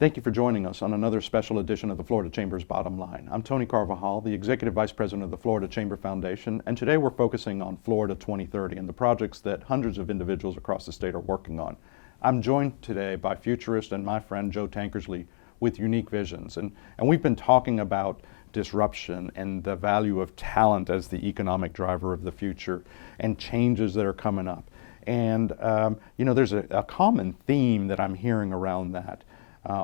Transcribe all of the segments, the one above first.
Thank you for joining us on another special edition of the Florida Chamber's Bottom Line. I'm Tony Carvajal, the Executive Vice President of the Florida Chamber Foundation, and today we're focusing on Florida 2030 and the projects that hundreds of individuals across the state are working on. I'm joined today by futurist and my friend Joe Tankersley with unique visions, and we've been talking about disruption and the value of talent as the economic driver of the future and changes that are coming up. And there's a common theme that I'm hearing around that.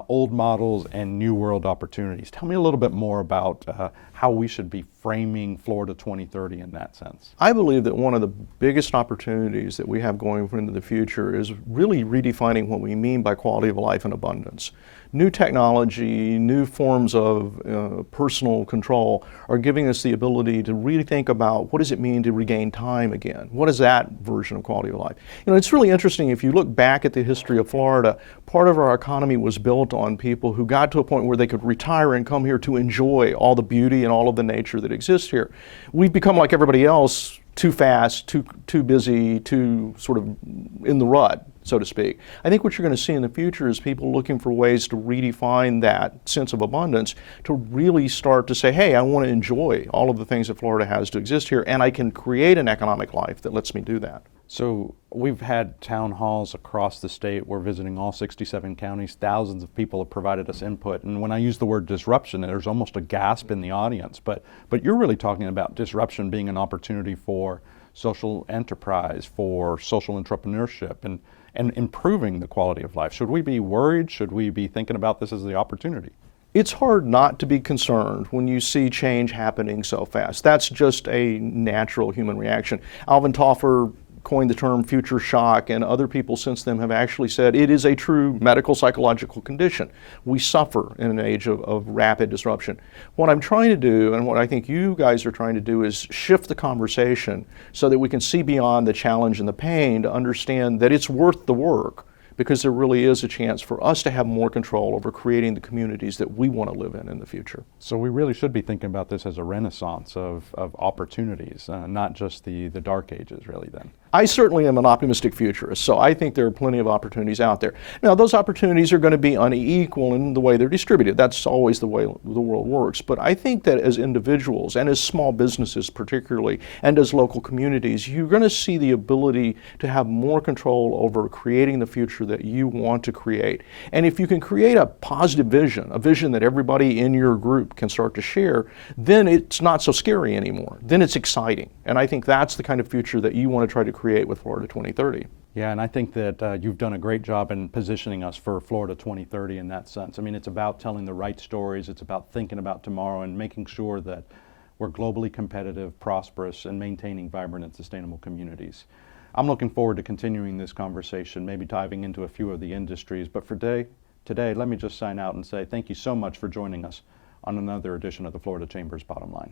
Old models and new world opportunities. Tell me a little bit more about how we should be framing Florida 2030 in that sense. I believe that one of the biggest opportunities that we have going into the future is really redefining what we mean by quality of life and abundance. New technology, new forms of personal control are giving us the ability to really think about what does it mean to regain time again? What is that version of quality of life? It's really interesting if you look back at the history of Florida, part of our economy was built on people who got to a point where they could retire and come here to enjoy all the beauty and all of the nature that exists here. We've become like everybody else, too fast, too busy, too sort of in the rut, so to speak. I think what you're going to see in the future is people looking for ways to redefine that sense of abundance, to really start to say, hey, I want to enjoy all of the things that Florida has to exist here, and I can create an economic life that lets me do that. So we've had town halls across the state. We're visiting all 67 counties. Thousands of people have provided us input. And when I use the word disruption, there's almost a gasp in the audience. But you're really talking about disruption being an opportunity for social enterprise, for social entrepreneurship, and improving the quality of life. Should we be worried? Should we be thinking about this as the opportunity? It's hard not to be concerned when you see change happening so fast. That's just a natural human reaction. Alvin Toffler coined the term future shock, and other people since then have actually said it is a true medical psychological condition. We suffer in an age of rapid disruption. What I'm trying to do, and what I think you guys are trying to do, is shift the conversation so that we can see beyond the challenge and the pain to understand that it's worth the work, because there really is a chance for us to have more control over creating the communities that we want to live in the future. So we really should be thinking about this as a renaissance of opportunities, not just the dark ages, really, then. I certainly am an optimistic futurist, so I think there are plenty of opportunities out there. Now, those opportunities are going to be unequal in the way they're distributed. That's always the way the world works. But I think that as individuals, and as small businesses particularly, and as local communities, you're going to see the ability to have more control over creating the future that you want to create. And if you can create a positive vision, a vision that everybody in your group can start to share, then it's not so scary anymore. Then it's exciting. And I think that's the kind of future that you want to try to create with Florida 2030. Yeah, and I think that you've done a great job in positioning us for Florida 2030 in that sense. I mean, it's about telling the right stories, it's about thinking about tomorrow and making sure that we're globally competitive, prosperous, and maintaining vibrant and sustainable communities. I'm looking forward to continuing this conversation, maybe diving into a few of the industries, but for today, let me just sign out and say thank you so much for joining us on another edition of the Florida Chamber's Bottom Line.